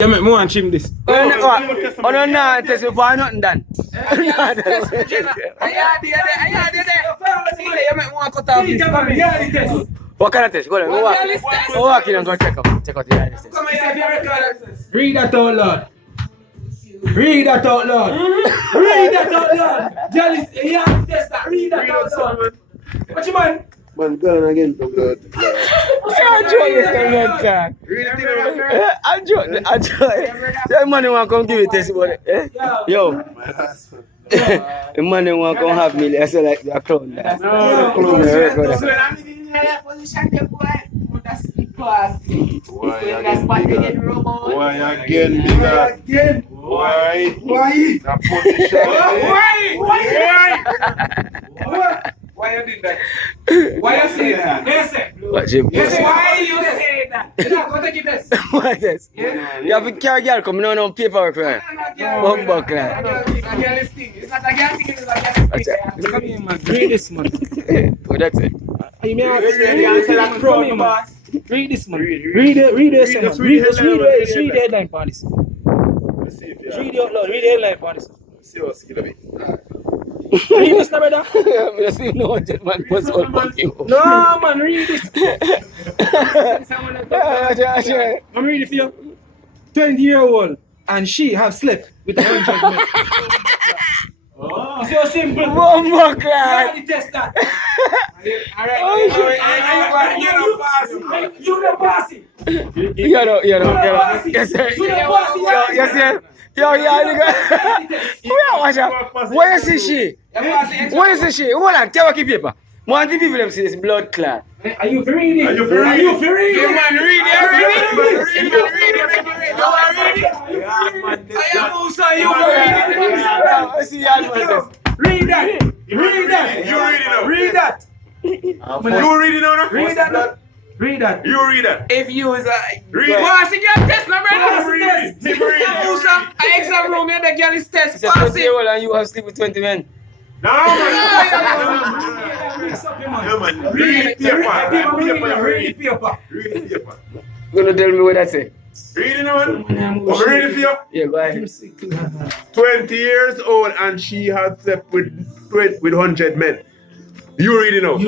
You make me want to trim this. Oh no, no, test me for nothing done. I you make me want to cut off this. What kind of test? Go on, go walk in and go check out the gyalist test. Read that out loud. Read that out loud. Read that out loud. Gyalist, yeah, test that. Read that out loud. What you man? Man, going again to blood. I'm joking, I'm joking. That man want to come give me test, but yo. The man want to come have me. I say like a clown. Why again, nigga? Why? That position. Why you did that? Why you say that? Yes, sir. Watch him. Yes, why you say that? Go take this. What is? You have to carry a girl coming on paperwork, right? Bumbo clan. It's not a girl thing, it's a girl thing. Come here, man. Read this, man. Oh, that's it. You may have to say the answer like pro, man. Read this, man. Read it, man. Read the headline for this. Read it out loud. Read the headline for this. See what's skill of it. Read this, no, brother. I'm just saying no 100 man was all fucking. No, man, read this. I'm reading for you. 20-year-old and she have slept with 100 men. Oh, so simple. Bumbo clan. You test that. Oh, You the bossy. You know. Yes, sir. Yes, sir. Yo, nigga. Watch out. Where is she? Where is she? Hold on, tell me paper. Want the people them see this blood clot. Are you for reading? Are you for reading? You man, read it. Read that. You reading now? Read that. You reading now? Read that. You read that. If you was a Read it. boss, you get test, no brother. Read it. Musa, exam room, you the girl is test. It's a Pass 20 it. year old and you have sleep with 20 men. No, man. Read the paper. Read the paper. You gonna tell me what that say? Read it, man. I'm reading for you. Yeah, go ahead. 20 years old and she had slept with 100 men. You read it now.